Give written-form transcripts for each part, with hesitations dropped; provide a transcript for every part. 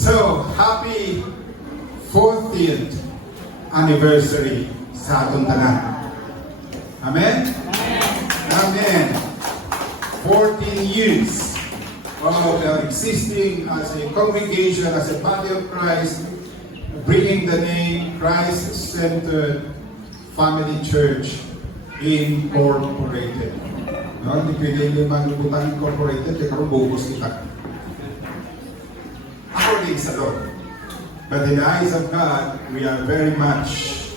So, happy 40th anniversary sa atong tanan. Amen? Amen. 14 years of existing as a congregation, as a body of Christ, bringing the name Christ-Centered Family Church Incorporated. No, hindi pwede naman butang incorporated, kaya karoon bubos kita. According sa Lord. But in the eyes of God, we are very much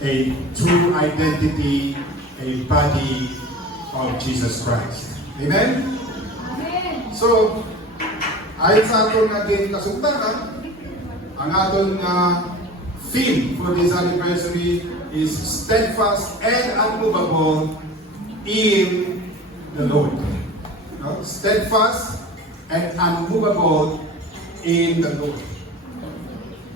a true identity, a body of Jesus Christ. Amen? Amen. So, ayon sa aton natin kasugtanan, ang aton theme for this anniversary is steadfast and unmovable in the Lord. No? Steadfast and unmovable in the Lord.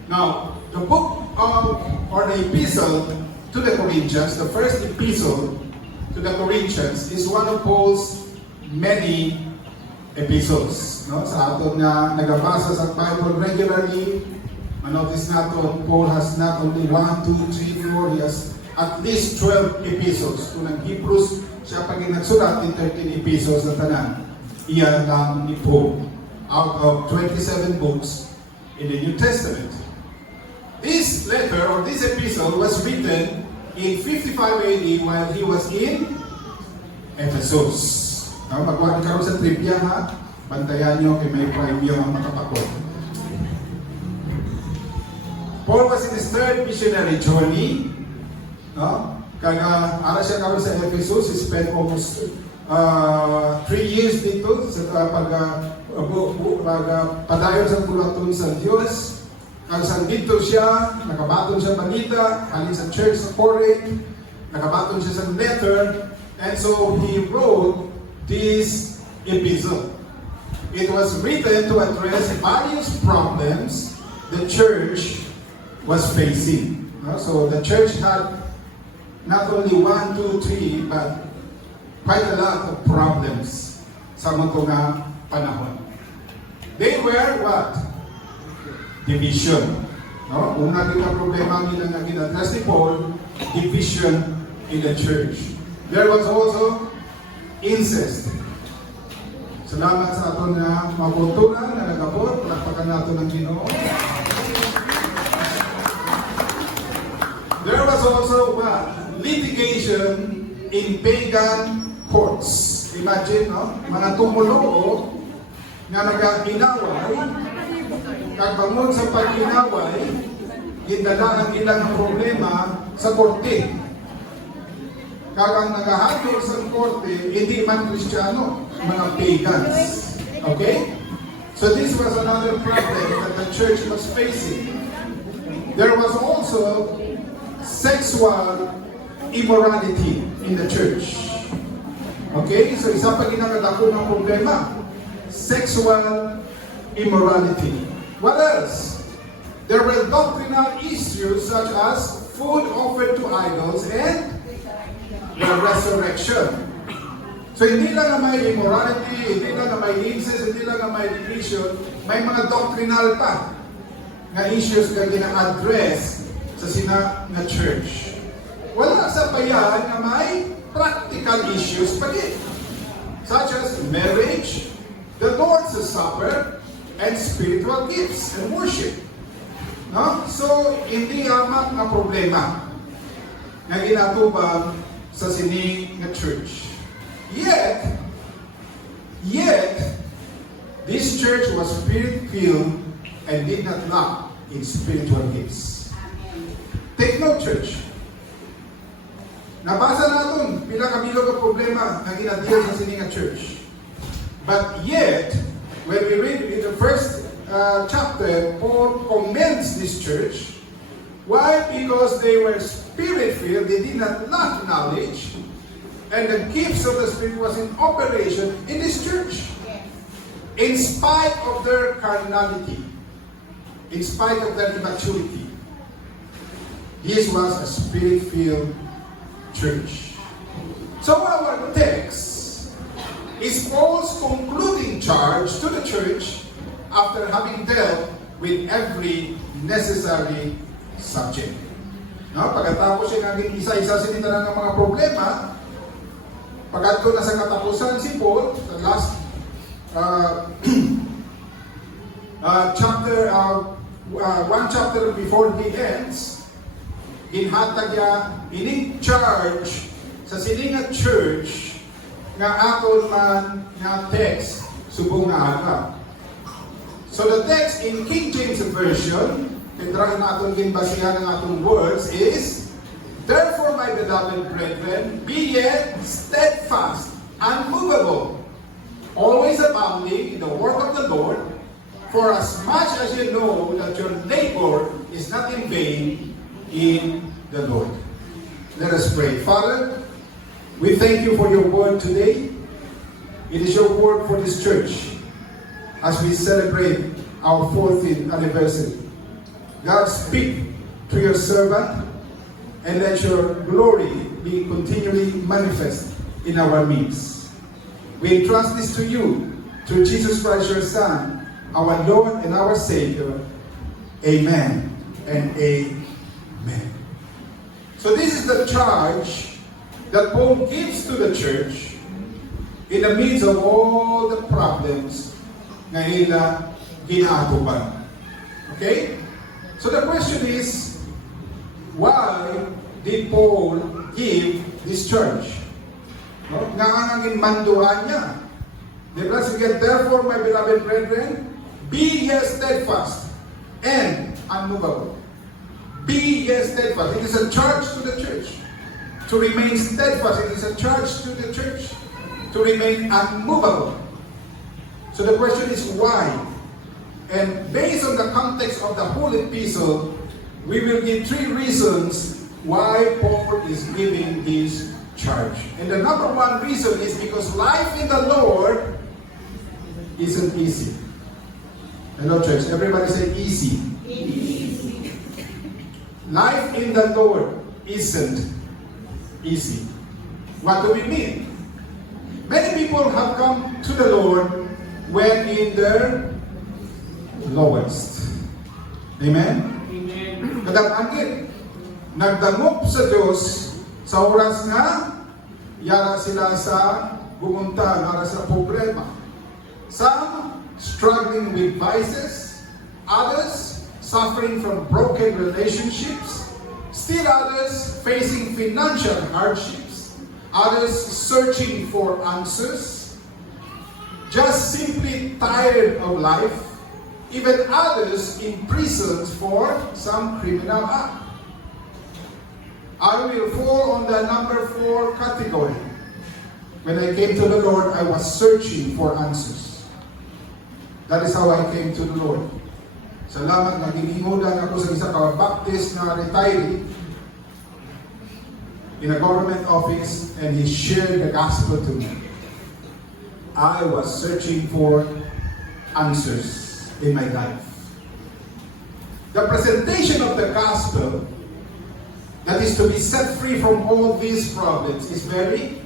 Now, the book of, or the epistle to the Corinthians, the first epistle to the Corinthians is one of Paul's many epistles. No? Sa aton na nagabasa sa Bible regularly, manotice nato, Paul has not only 1, 2, 3, 4, he has at least 12 epistles. Kung ang Hebrews, siya pag nagsulat in 13 epistles na tanan, iyan lang ni Paul. Out of 27 books in the New Testament. This letter or this epistle was written in 55 AD while he was in Ephesus. Now, magwag karon sa trivia ha. Bantayan nyo kay may preview ang makapakot. Paul was in his third missionary journey. No? Kaya ara siya karon sa Ephesus, he spent almost 3 years dito sa padayon sa bulaton sa Diyos. Kung saan dito siya, nakabaton siya balita, halin sa church sa Corinth, nakabaton siya sa letter, and so he wrote this epistle. It was written to address various problems the church was facing. So the church had not only 1, 2, 3, but quite a lot of problems sa mga nga panahon. They were what? Division. No? Una din ang problema nila nga ginadress ni Paul, division in the church. There was also incest. Salamat sa aton na mabuntunan na nagabot, palakpakan nato ng Ginoo. There was also what? Litigation in pagan courts. Imagine, no? Mga tumulo nga nag-inaway, kagbangon sa pag-inaway, gindala ang ilang problema sa korte. Kagang nagahatol sa korte, hindi man Kristiyano, mga pagans. Okay? So this was another problem that the church was facing. There was also sexual immorality in the church. Okay? So isa pa ginagdako ng problema. Sexual immorality. What else? There were doctrinal issues such as food offered to idols and the resurrection. So hindi lang na may immorality, hindi lang na may incest, hindi lang na may division, may mga doctrinal pa na issues na gina-address sa sina na church. Wala sa bayan na may practical issues pa din, such as marriage, the Lord's Supper, and spiritual gifts and worship. No? So, hindi amat na problema na ginatubang sa sining na church. Yet, this church was spirit-filled and did not lack in spiritual gifts. Take note, church. Nabasa natin pila kabilog ang problema na ginadiyal sa sining na church. But yet, when we read in the first chapter, Paul commends this church. Why? Because they were spirit-filled, they did not lack knowledge, and the gifts of the Spirit was in operation in this church. In spite of their carnality, in spite of their immaturity, this was a spirit-filled church. So our text is Paul's concluding charge to the church after having dealt with every necessary subject. No? Pagkatapos siya naging isa-isa sinita ng mga problema, pagkatapos na sa katapusan si Paul, sa last one chapter before he ends, ginhatag niya ining charge sa silingat church nga aton man nga text subong nga aga. So the text in King James Version, kindrahan natin ginbasihan ng atong words is, "Therefore, my beloved brethren, be ye steadfast, unmovable, always abounding in the work of the Lord, for as much as you know that your labor is not in vain in the Lord." Let us pray. Father, we thank you for your word today. It is your word for this church as we celebrate our 40th anniversary. God, speak to your servant and let your glory be continually manifest in our midst. We entrust this to you through Jesus Christ, your Son, our Lord and our Savior. Amen and amen. So this is the charge that Paul gives to the church in the midst of all the problems na ila ginatuban. Okay? So the question is, why did Paul give this charge? No? Nga ang manduan niya. Diba? Sige, therefore, my beloved brethren, be ye steadfast and unmovable. Be ye steadfast. It is a charge to the church to remain steadfast. It is a charge to the church to remain unmovable. So the question is why? And based on the context of the whole epistle, we will give 3 reasons why Paul is giving this charge. And the number one reason is because life in the Lord isn't easy. Hello, church. Everybody say easy. Easy. Life in the Lord isn't easy. What do we mean? Many people have come to the Lord when in their lowest. Amen? Amen. Kadang-agit, nagdangop sa Diyos sa oras nga yara sila sa bumunta, yara sa problema. Some struggling with vices, others suffering from broken relationships, still others facing financial hardships, others searching for answers, just simply tired of life, even others imprisoned for some criminal act. I will fall on the number 4 category. When I came to the Lord, I was searching for answers. That is how I came to the Lord. Salamat, nagilingudan ako sa isa ka Baptist na retiree in a government office, and he shared the gospel to me. I was searching for answers in my life. The presentation of the gospel, that is to be set free from all these problems, is very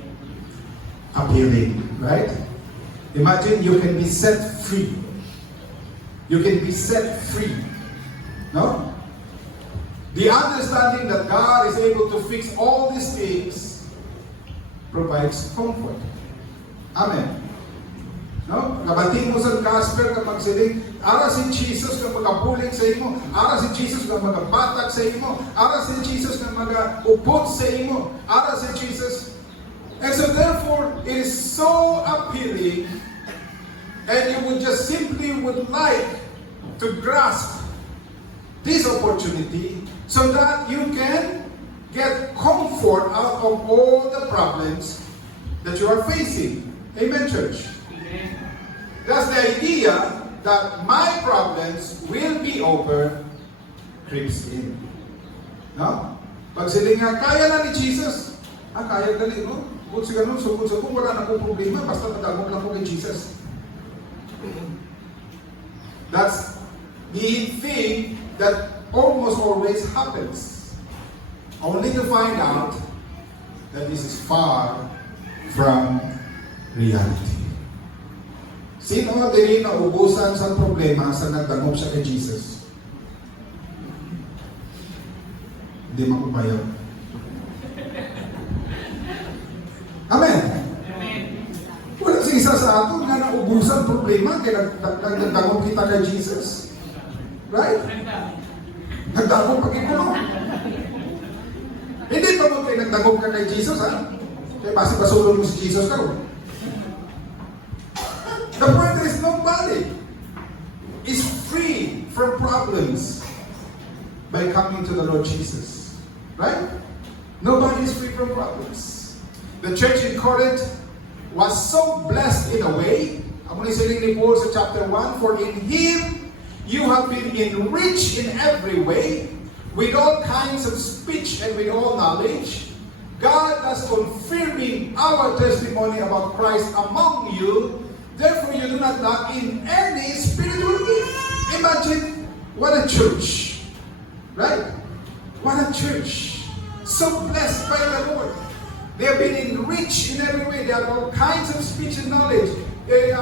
appealing, right? Imagine you can be set free. You can be set free. No? The understanding that God is able to fix all these things provides comfort. Amen. No? Nabating mo sa gospel na magsiling, ara si Jesus na magabulig sa imo, ara si Jesus na magabatag sa imo, ara si Jesus na magaupot sa imo, ara si Jesus. And so therefore, it is so appealing, and you would just simply would like to grasp this opportunity so that you can get comfort out of all the problems that you are facing. Amen, church? Amen. That's the idea that my problems will be over creeps in. No? Pag sila nga, kaya na ni Jesus. Kaya dali, no? Kung siya ganun, sugod-sugod, wala na po problema, basta madamog lang po kay Jesus. That's the thing that almost always happens. Only to find out that this is far from reality. Sino din na ubusan sa problema sa nagdangog siya kay Jesus? Hindi makupayaw. Amen. Wala si isa sa ato nga naubusan problema kaya nagdangog kita kay Jesus. Right? Nagdangog pag-ikulo. Hindi pa mo kayo nagdangog ka kay Jesus, ha? Kaya basi-basulong mo si Jesus ka. The point is, nobody is free from problems by coming to the Lord Jesus. Right? Nobody is free from problems. The church in Corinth was so blessed in a way. Ang muna siling ni Paul sa chapter 1, for in Him you have been enriched in every way, with all kinds of speech and with all knowledge. God thus confirming our testimony about Christ among you. Therefore, you do not lack in any spiritual gift. Imagine, what a church. Right? What a church. So blessed by the Lord. They have been enriched in every way. They have all kinds of speech and knowledge. Their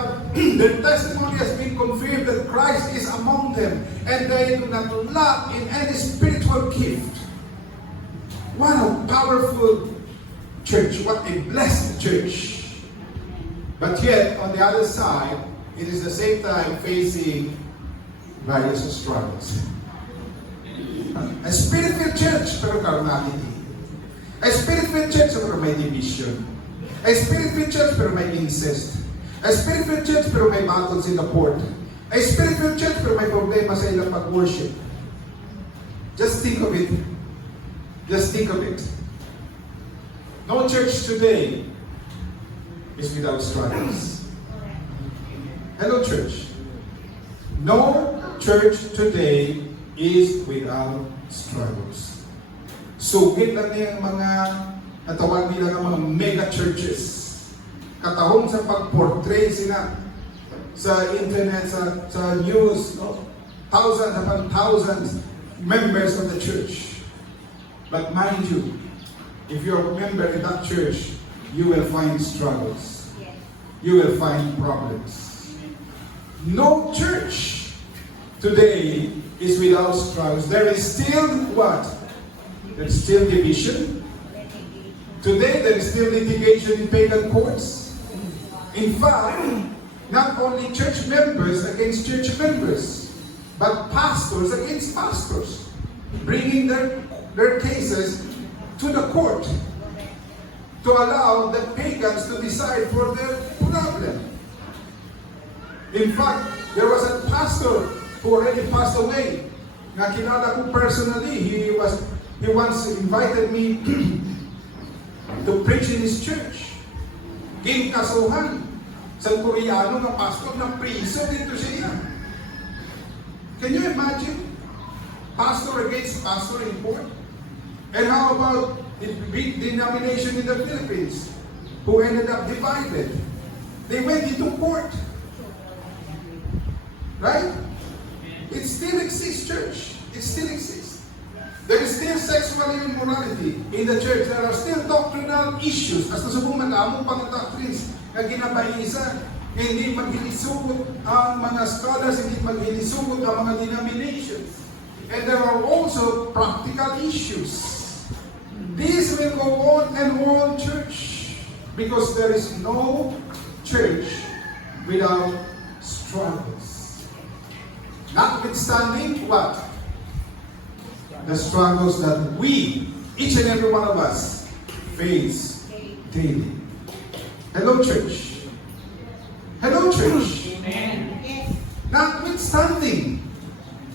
testimony has been confirmed that Christ is among them. And they do not lack in any spiritual gift. What a powerful church. What a blessed church. But yet, on the other side, it is the same time facing various struggles. A spirit-filled church, pero carnality. A spirit-filled church, pero may division. A spirit-filled church, pero may incest. A spirit-filled church, pero may battles in the court. A spirit-filled church, pero may problema sa ilang pag-worship. Just think of it. Just think of it. No church today is without struggles. Hello, church. No church today is without struggles. Sugit lang niya ang mga natawag nila ng mga mega churches. Katahong sa pag-portray sila sa internet, sa news, no? Thousands upon thousands members of the church. But mind you, if you're a member in that church, you will find struggles. You will find problems. No church today is without struggles. There is still what? There is still division. Today there is still litigation in pagan courts. In fact, not only church members against church members, but pastors against pastors, bringing their cases to the court to allow the pagans to decide for their problem. In fact, there was a pastor who already passed away. Nakilala ko personally. He once invited me to preach in his church. Ging kasuhan sa Koreano na pastor na priso dito siya. Can you imagine? Pastor against pastor in court? And how about the big denomination in the Philippines who ended up divided? They went into court. Right? It still exists, church. It still exists. There is still sexual immorality in the church. There are still doctrinal issues. As nasubong madamong pang doctrines na ginabayisa, hindi maghilisugot ang mga scholars, hindi maghilisugot ang mga denominations. And there are also practical issues. This will go on and on, church, because there is no church without struggles. Notwithstanding what? The struggles that we, each and every one of us, face daily. Hello, church. Hello, church. Amen. Notwithstanding,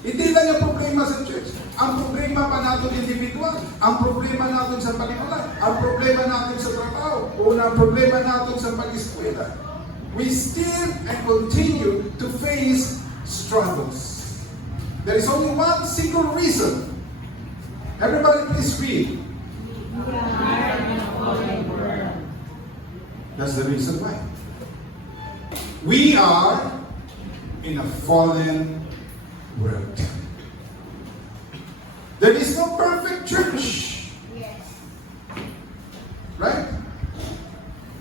hindi lang yung problema sa church. Ang problema pa natin individual, ang problema natin sa panimula, ang problema natin sa trabaho, o ang problema natin sa pag-eskwela. We still and continue to face struggles. There is only one single reason. Everybody please read. That's the reason why. We are in a fallen world. There is no perfect church. Yes. Right?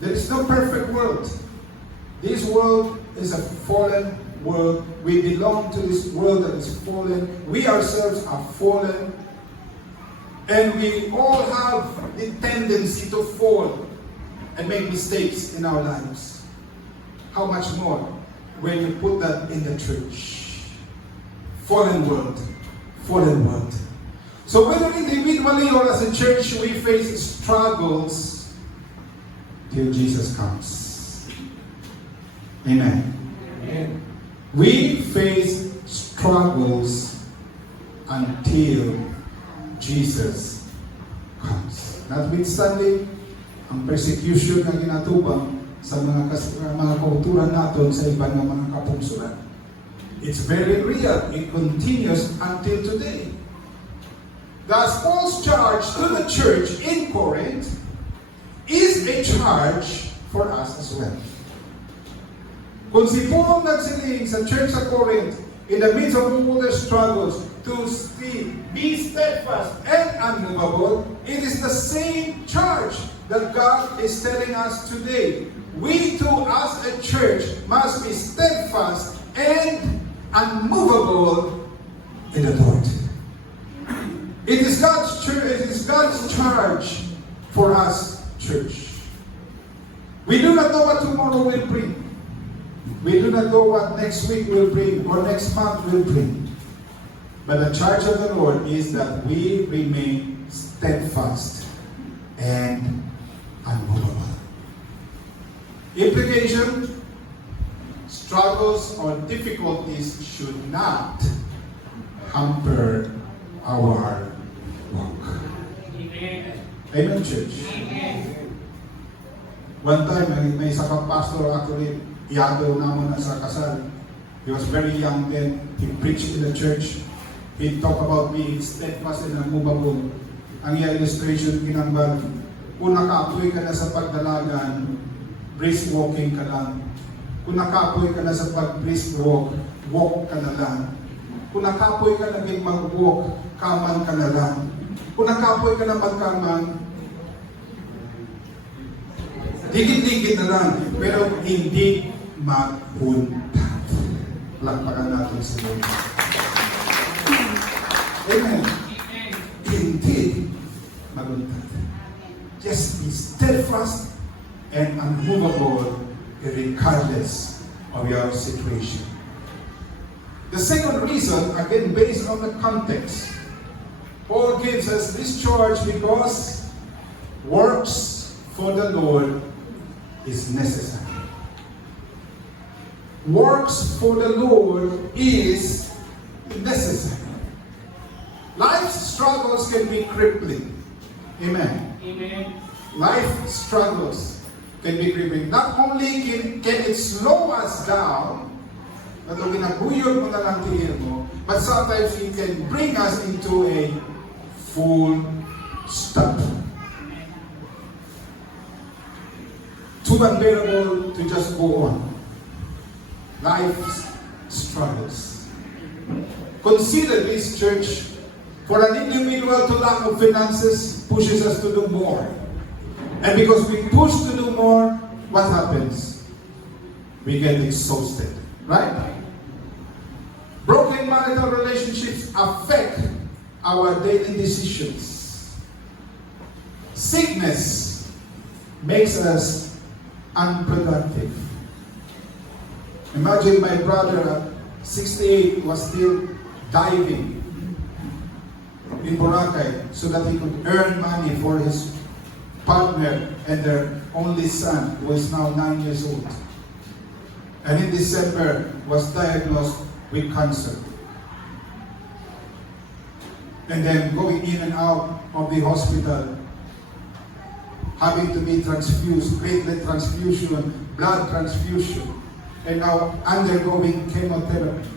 There is no perfect world. This world is a fallen world. We belong to this world that is fallen. We ourselves are fallen. And we all have the tendency to fall and make mistakes in our lives. How much more when you put that in the church? Fallen world. Fallen world. So whether individually or as a church, we face struggles till Jesus comes. Amen. Amen. We face struggles until Jesus comes. Notwithstanding ang persecution na ginatubang sa mga kauturan natin sa ibang mga kapungsuran. It's very real. It continues until today. Thus, Paul's charge to the church in Corinth is a charge for us as well. Kung si Paul nagsiling sa church sa Corinth, in the midst of all their struggles, to still be steadfast and unmovable, it is the same charge that God is telling us today. We too, as a church, must be steadfast and unmovable in the Lord. It is God's church. It is God's charge for us, church. We do not know what tomorrow will bring. We do not know what next week will bring or next month will bring. But the charge of the Lord is that we remain steadfast and unmovable. Implication: struggles or difficulties should not hamper our walk. Amen. Amen, church. Amen. One time, may isa kang pastor actually, iyadaw naman na sa kasal. He was very young then. He preached in the church. He talked about being steadfast and unmovable. Ang illustration, kinambal, kung nakaapoy ka na sa pagdalagan, brisk walking ka lang. Kung nakaapoy ka na sa pag-brisk walk, walk ka na lang. Kung nakapoy ka na mag-walk, kaman ka na lang. Kung nakapoy ka na magkaman, dikit-dikit na lang, pero hindi maghuntat. Lakpakan natin sa Lord. Amen. Hindi maghuntat. Just be steadfast and unmovable regardless of your situation. The second reason, again based on the context, Paul gives us this charge because works for the Lord is necessary. Works for the Lord is necessary. Life's struggles can be crippling. Amen. Amen. Life struggles can be crippling. Not only can it slow us down, na ito ginaguyod mo na lang tiil mo, but sometimes it can bring us into a full stop. Too unbearable to just go on. Life's struggles. Consider this, church. For an individual to lack of finances pushes us to do more. And because we push to do more, what happens? We get exhausted. Right? Broken marital relationships affect our daily decisions. Sickness makes us unproductive. Imagine my brother at 68 was still diving in Boracay so that he could earn money for his partner and their only son, who is now 9 years old. And in December was diagnosed with cancer. And then going in and out of the hospital, having to be transfused, platelet transfusion, blood transfusion, and now undergoing chemotherapy.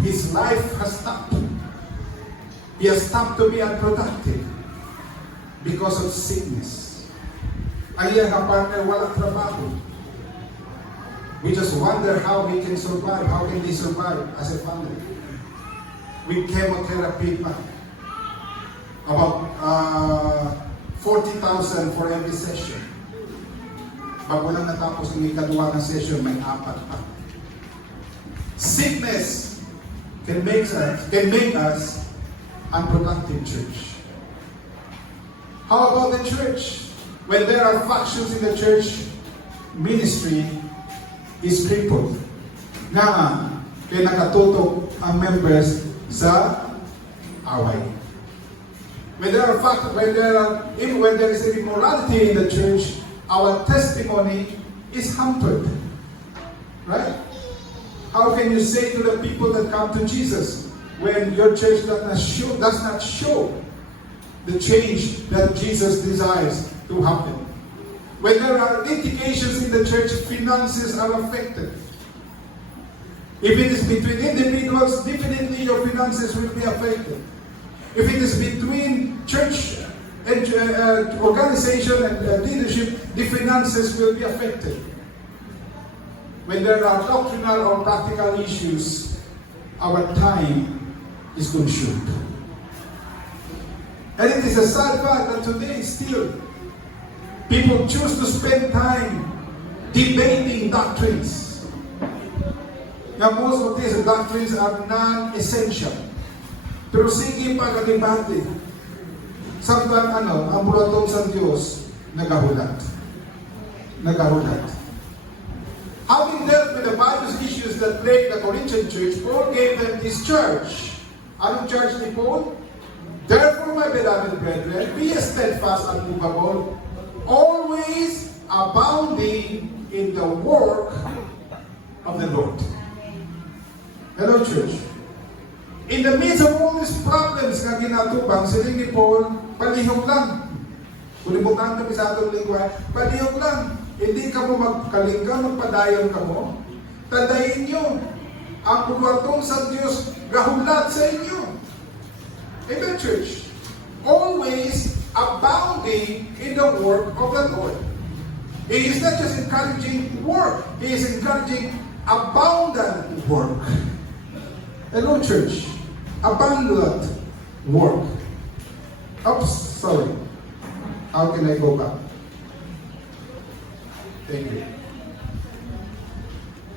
His life has stopped. He has stopped to be unproductive because of sickness. Ang iyang partner walang trabaho. We just wonder how he can survive. How can they survive as a family? With chemotherapy pa. About 40,000 for every session. bago lang natapos ng ikaduwa ng session, may 4 pa. Sickness can make us unproductive church. How about the church? When there are factions in the church, ministry is crippled. Nga, kaya nakatutok ang members sa away. When there is immorality in the church, our testimony is hampered. Right? How can you say to the people that come to Jesus when your church does not show the change that Jesus desires to happen? When there are litigations in the church, finances are affected. If it is between individuals, definitely your finances will be affected. If it is between church and organization and leadership, the finances will be affected. When there are doctrinal or practical issues, our time is consumed. And it is a sad fact that today still, people choose to spend time debating doctrines. Now most of these doctrines are non-essential. Pero sige pagkadebate. Samtang ang buratong sa Diyos, nagahulat. Having dealt with the various issues that plagued the Corinthian church, Paul gave them this charge. Anong charge ni Paul? Therefore, my beloved brethren, be steadfast and unmovable, always abounding in the work of the Lord. Hello, church. In the midst of all these problems na ginatubang, siling ni Paul, palihog lang. Kulimutan kami sa atong lingwa, palihog lang. Hindi ka mo magkalingga, magpadayon ka mo. Tadayin nyo, ang buwatong sa Diyos, gahulat sa inyo. Amen, church. Always abounding in the work of the Lord. He is not just encouraging work, He is encouraging abundant work. Hello, church. Abundant work. Oops, sorry. How can I go back? Thank you.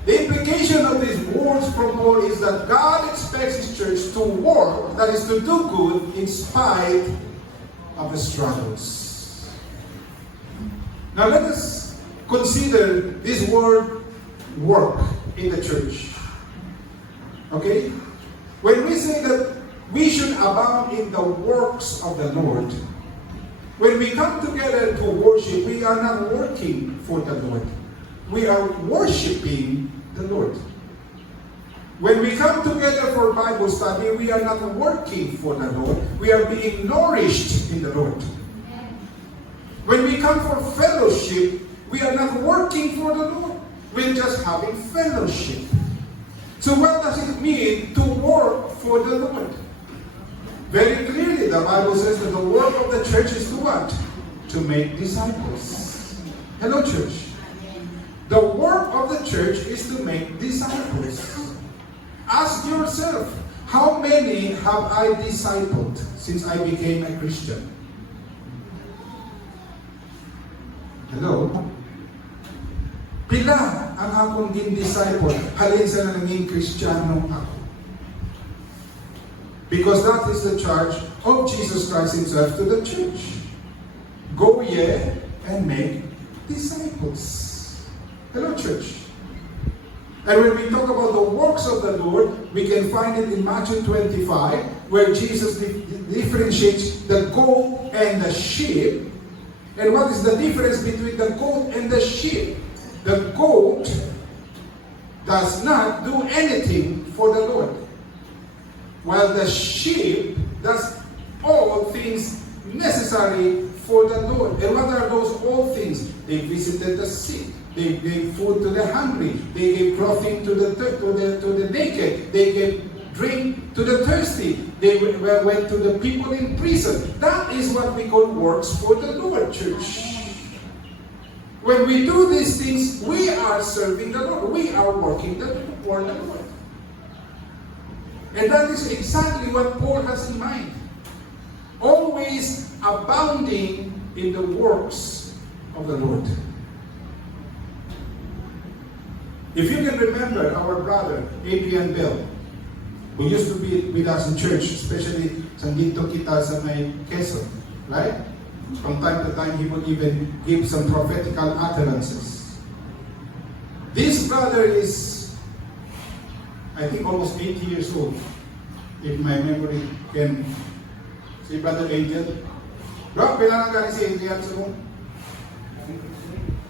The implication of these words from Paul is that God expects His church to work, that is to do good in spite of the struggles. Now let us consider this word work in the church. Okay? When we say that we should abound in the works of the Lord, when we come together to worship, we are not working for the Lord. We are worshiping the Lord. When we come together for Bible study, we are not working for the Lord. We are being nourished in the Lord. When we come for fellowship, we are not working for the Lord. We're just having fellowship. So what does it mean to work for the Lord? Very clearly, the Bible says that the work of the church is to what? To make disciples. Hello, church. The work of the church is to make disciples. Ask yourself, how many have I discipled since I became a Christian? Hello? Pila ang akong din-disciple halin sa nanging Kristiyano ako. Because that is the charge of Jesus Christ Himself to the church. Go ye and make disciples. Hello, church. And when we talk about the works of the Lord, we can find it in Matthew 25, where Jesus differentiates the goat and the sheep. And what is the difference between the goat and the sheep? The goat does not do anything for the Lord, while the sheep does all things necessary for the Lord. And what are those all things? They visited the sick. They gave food to the hungry. They gave clothing to the naked. They gave drink to the thirsty. They went to the people in prison. That is what we call works for the Lord, church. When we do these things, we are serving the Lord. We are working for the Lord. And that is exactly what Paul has in mind. Always abounding in the works of the Lord. If you can remember our brother, Adrian Bell, who used to be with us in church, especially sa dito kita sa may Quezon, right? From time to time, he would even give some prophetical utterances. This brother is, I think, almost 80 years old, if my memory can. Si Brother Angel. Bro, kailangan galing si Adrian sa mo?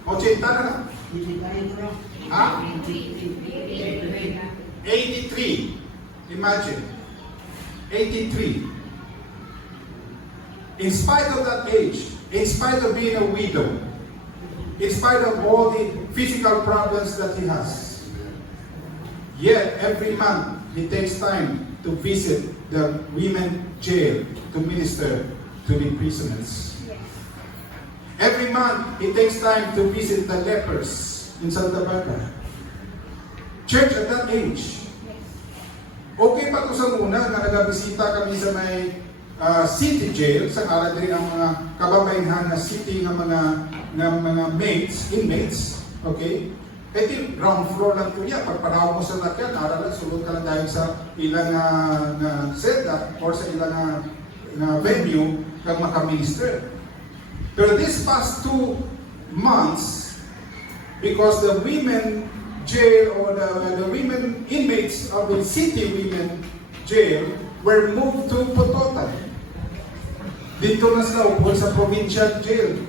80 na na? Ha? 83. Imagine. 83. In spite of that age, in spite of being a widow, in spite of all the physical problems that he has, yet every month he takes time to visit the women jail to minister to the prisoners. Every month he takes time to visit the lepers in Santa Barbara. Church at that age. Okay pa to sa muna na nagabisita kami sa may city jail sa ara din ang mga kababayan na city ng mga inmates, okay? Kasi ground floor lang to niya. Pagparaw mo sa lakyan, aralan, sulod ka lang dahil sa ilang setup or sa ilang venue kang makaminister. Pero this past 2 months, because the women jail or the women inmates of the city women jail were moved to Pototan. Dito na sila upo sa provincial jail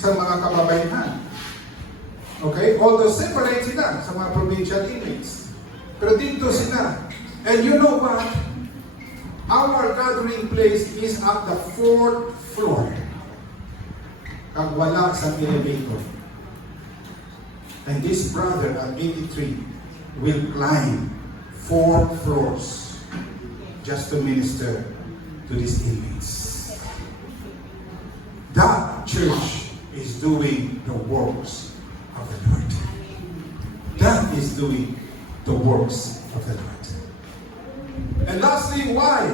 sa mga kababayan. Okay? Although separate sila sa mga provincial inmates. Pero dito sila. And you know what? Our gathering place is at the 4th floor. Kag wala sa elevator. And this brother at 83 will climb 4 floors just to minister to these inmates. That church is doing the works of the Lord. That is doing the works of the Lord. And lastly, why?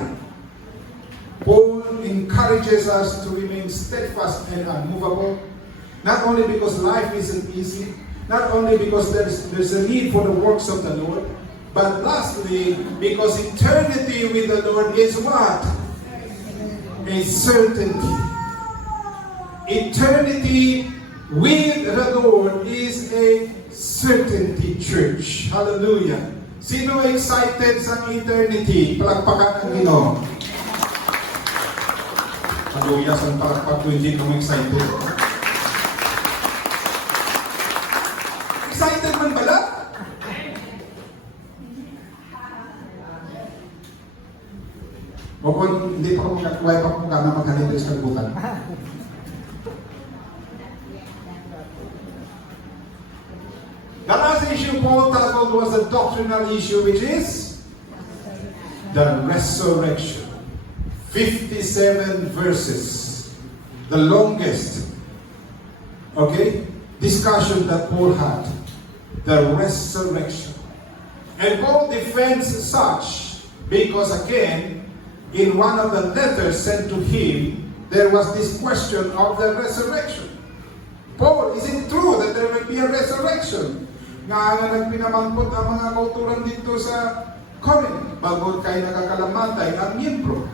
Paul encourages us to remain steadfast and unmovable, not only because life isn't easy, not only because there's a need for the works of the Lord, but lastly, because eternity with the Lord is what? A certainty. Eternity with the Lord is a certainty, church. Hallelujah. Sino excited sa eternity? Palakpakan ng Ginoo. Hallelujah. Sa palakpak ko, hindi kong excited. Excited man pala? O kung hindi pa kung wala pa kung kama maghalito sa kalibutan. The last issue Paul tackled was a doctrinal issue, which is the resurrection. 57 verses. The longest, okay, discussion that Paul had. The resurrection. And Paul defends such because, again, in one of the letters sent to him, there was this question of the resurrection. Paul, is it true that there will be a resurrection? Nga nagpinamangkot ang mga kauturan dito sa Corinth, bago kayo nagkakalamatay ang miyembro.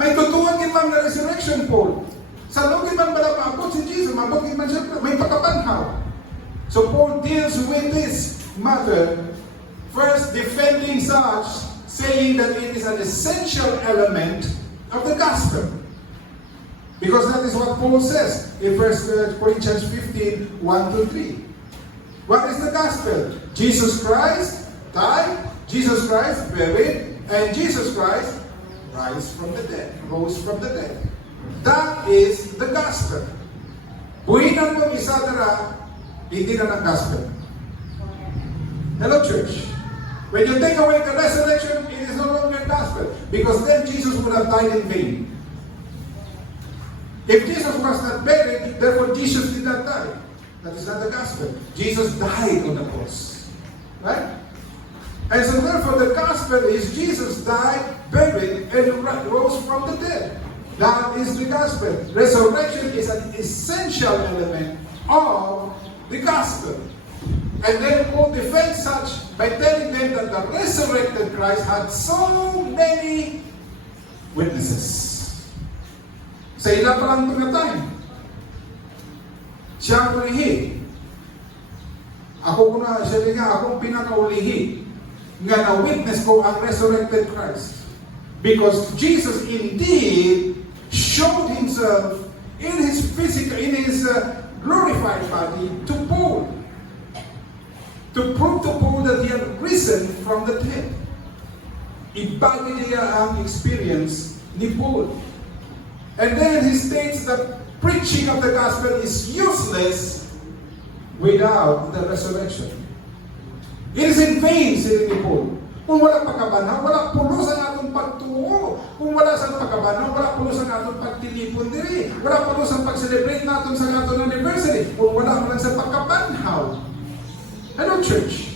May tutuan din man na resurrection, Paul. Sa login man malamapot si Jesus, mabukit man siya, may pagkapanhaw. So Paul deals with this matter, first defending such, saying that it is an essential element of the gospel. Because that is what Paul says in 1 Corinthians 15, 1-3. What is the gospel? Jesus Christ died, Jesus Christ buried, and Jesus Christ rose from the dead. That is the gospel. Buhinan mo isa dara, hindi na ng gospel. Hello, church. When you take away the resurrection, it is no longer gospel. Because then Jesus would have died in vain. If Jesus was not buried, therefore Jesus did not die. That is not the gospel. Jesus died on the cross. Right? And so therefore the gospel is Jesus died, buried, and rose from the dead. That is the gospel. Resurrection is an essential element of the gospel. And then Paul defends such by telling them that the resurrected Christ had so many witnesses. Sa ila pa lang tumatay. Siya ang ulihi. Siya nga, akong pinakaulihi nga na-witness ko ang resurrected Christ. Because Jesus indeed showed himself in his glorified body to Paul. To prove to Paul that he had risen from the dead. Ibagi niya ang experience ni Paul. And then he states that preaching of the gospel is useless without the resurrection. It is in vain, sabi ni Paul. Kung wala pagkabanaw, wala pulos ang atong pagtuo. Kung wala sa pagkabanaw, wala pulos ang atong pagtilipon diri. Wala pulos ang pag-celebrate natin sa atong anniversary. Kung wala man sa pagkabanaw. Hello, church.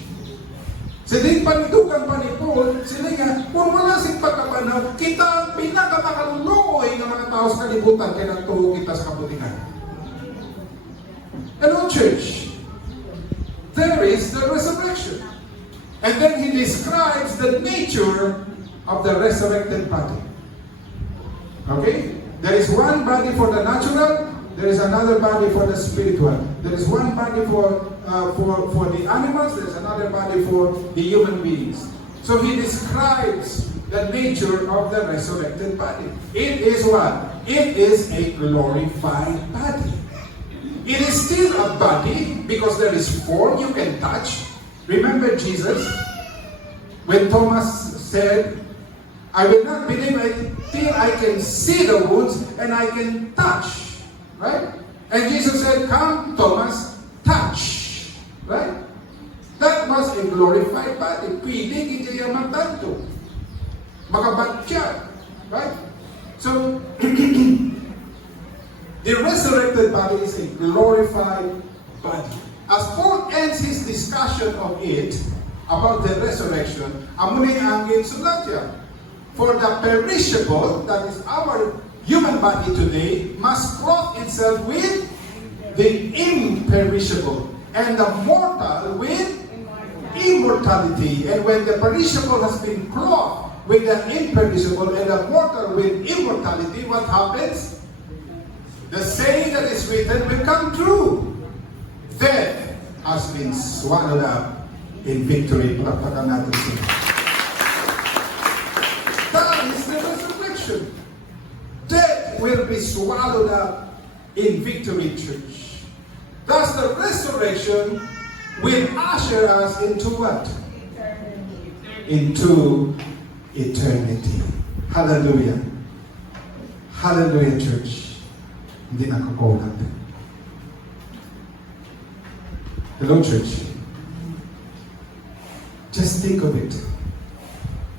Sa din panitukan pa ni Paul, sila nga, kung wala sa pagkabanaw, kita ang pinakamakaluluoy ng mga tao sa kalibutan kaya nagtuo kita sa kabutihan. Hello, church. There is the resurrection. And then he describes the nature of the resurrected body. Okay? There is one body for the natural, there is another body for the spiritual. There is one body for the animals, there is another body for the human beings. So he describes the nature of the resurrected body. It is what? It is a glorified body. It is still a body because there is form you can touch. Remember Jesus, when Thomas said, I will not believe until I can see the wounds and I can touch. Right? And Jesus said, come, Thomas, touch. Right? That was a glorified body. Pwede hindi yung magtanto. Makabat siya. Right? So, the resurrected body is a glorified body. As Paul ends his discussion of it, about the resurrection, amuni ang sulat niya. For the perishable, that is our human body today, must clothe itself with the imperishable, and the mortal with immortality. And when the perishable has been clothed with the imperishable, and the mortal with immortality, what happens? The saying that is written will come true. Death has been swallowed up in victory. Palakpakan natin siya. That is the resurrection. Death will be swallowed up in victory, church. Thus the resurrection will usher us into what? Into eternity. Hallelujah. Hallelujah, church. Hindi nakakulat. Hello, church. Just think of it.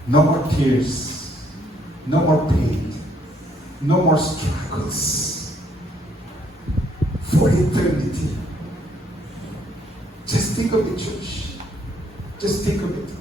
No more tears. No more pain. No more struggles. For eternity. Just think of it, church. Just think of it.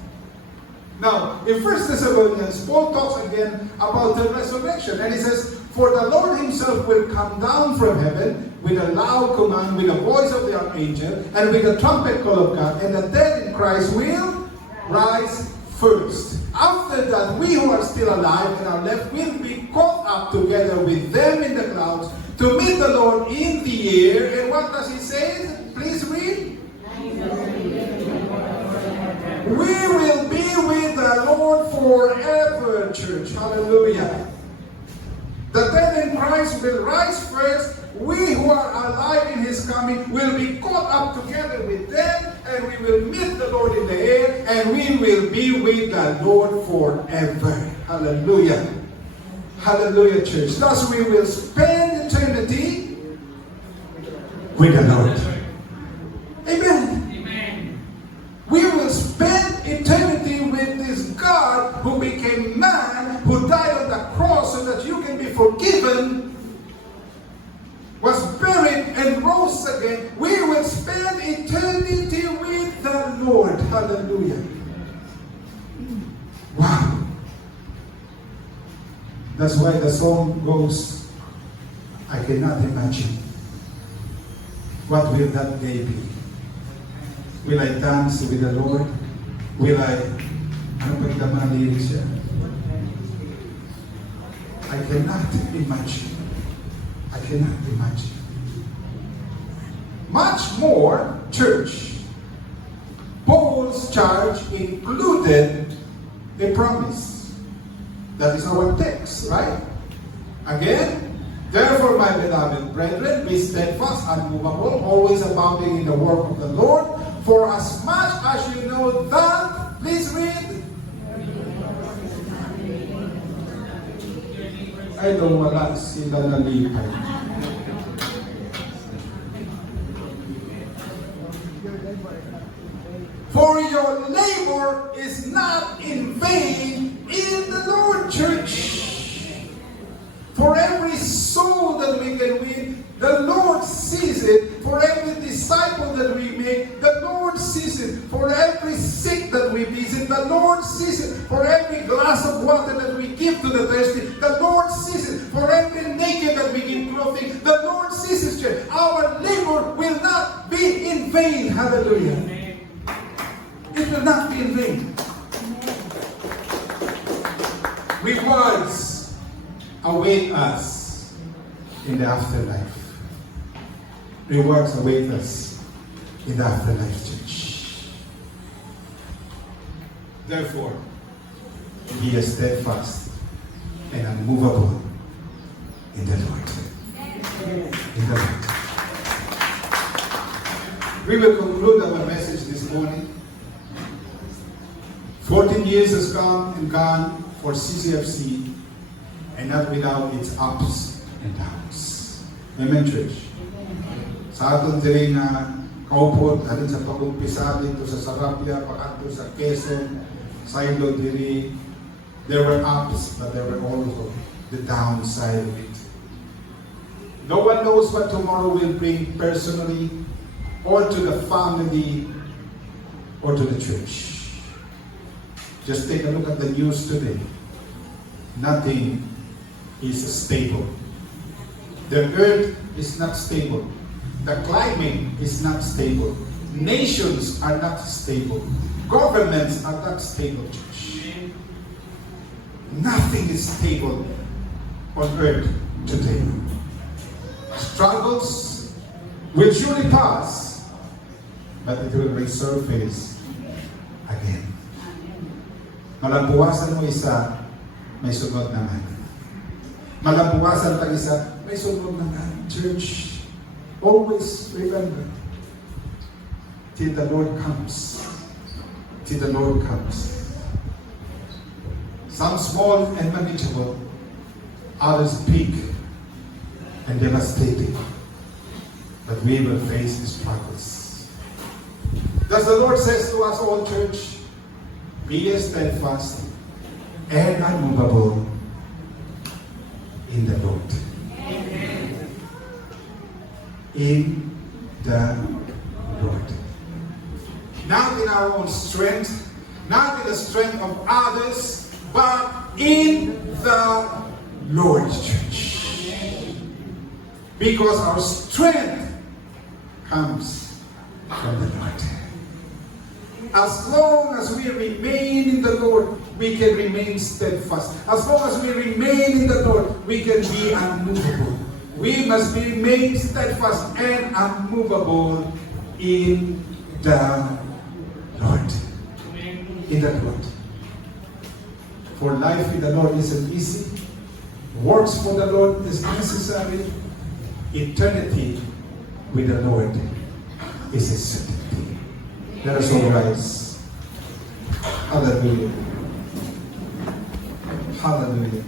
Now, in 1 Thessalonians, Paul talks again about the resurrection. And he says, for the Lord himself will come down from heaven with a loud command, with the voice of the archangel, and with the trumpet call of God, and the dead in Christ will rise first. After that, we who are still alive and are left will be caught up together with them in the clouds to meet the Lord in the air. And what does he say? Please read. We will be with the Lord forever, church. Hallelujah. The dead in Christ will rise first. We who are alive in his coming will be caught up together with them, and we will meet the Lord in the air, and we will be with the Lord forever. Hallelujah. Hallelujah, church. Thus we will spend eternity with the Lord. Amen. Amen. We will spend eternity with this God who became man, who died on the cross so that you can be forgiven, was buried and rose again. We will spend eternity with the Lord. Hallelujah. Wow. That's why the song goes, I cannot imagine what will that day be. Will I dance with the Lord? Will I... Ano pa yung mga lyrics siya? I cannot imagine. I cannot imagine. Much more, church. Paul's charge included a promise. That is our text, right? Again, therefore, my beloved brethren, be steadfast, unmovable, always abounding in the work of the Lord, for as much as you know that, please read. Ay, wala sila nalipay. For your labor is not in vain in the Lord, church. For every soul that we can win, the Lord sees it. For every disciple that we make, the Lord sees it. For every sick that we visit, the Lord sees it. For every glass of water that we give to the thirsty, the Lord sees it. For every naked that we give clothing, the Lord sees it, church. Our labor will not be in vain. Hallelujah. It will not be in vain. Rewards await us in the afterlife. Rewards await us in the afterlife, church. Therefore, be steadfast and unmovable in the Lord. In the Lord. We will conclude our message this morning. 14 years has come and gone for CCFC, and not without its ups and downs. Amen, church? Sa aton diri nga kaupod, alin sa pag-umpisa dito sa Sarabia, pag-ato sa Quezon, Silo diri, there were ups, but there were also the downside of it. No one knows what tomorrow will bring personally, or to the family, or to the church. Just take a look at the news today. Nothing is stable. The earth is not stable. The climate is not stable. Nations are not stable. Governments are not stable, church. Nothing is stable on earth today. Struggles will surely pass, but it will resurface again. Malampuwasan mo isa, may sunod naman. Malampuwasan tag isa, may sunod naman. Church, always remember, till the Lord comes. Till the Lord comes. Some small and manageable, others big and devastating. But we will face the struggles. Thus the Lord says to us all, church, be steadfast and unmovable in the Lord. Amen. In the Lord. Not in our own strength, not in the strength of others, but in the Lord, church. Because our strength comes from the Lord. As long as we remain in the Lord, we can remain steadfast. As long as we remain in the Lord, we can be unmovable. We must remain steadfast and unmovable in the Lord. In the Lord. For life with the Lord isn't easy. Works for the Lord is necessary. Eternity with the Lord is a certainty. Let us all rise. Hallelujah. Hallelujah.